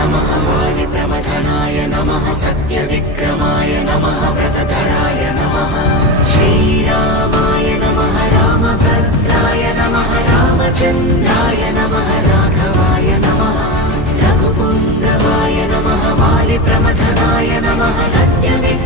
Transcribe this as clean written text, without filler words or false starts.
नमः वालिप्रमथनाय नमः सत्यविक्रमाय नमः व्रतधराय नमः श्रीरामाय नमः रामभद्राय नमः रामचन्द्राय नमः राघवाय नमः रघुपुङ्गवाय नमः वालिप्रमथनाय नमः सत्यविक्रमाय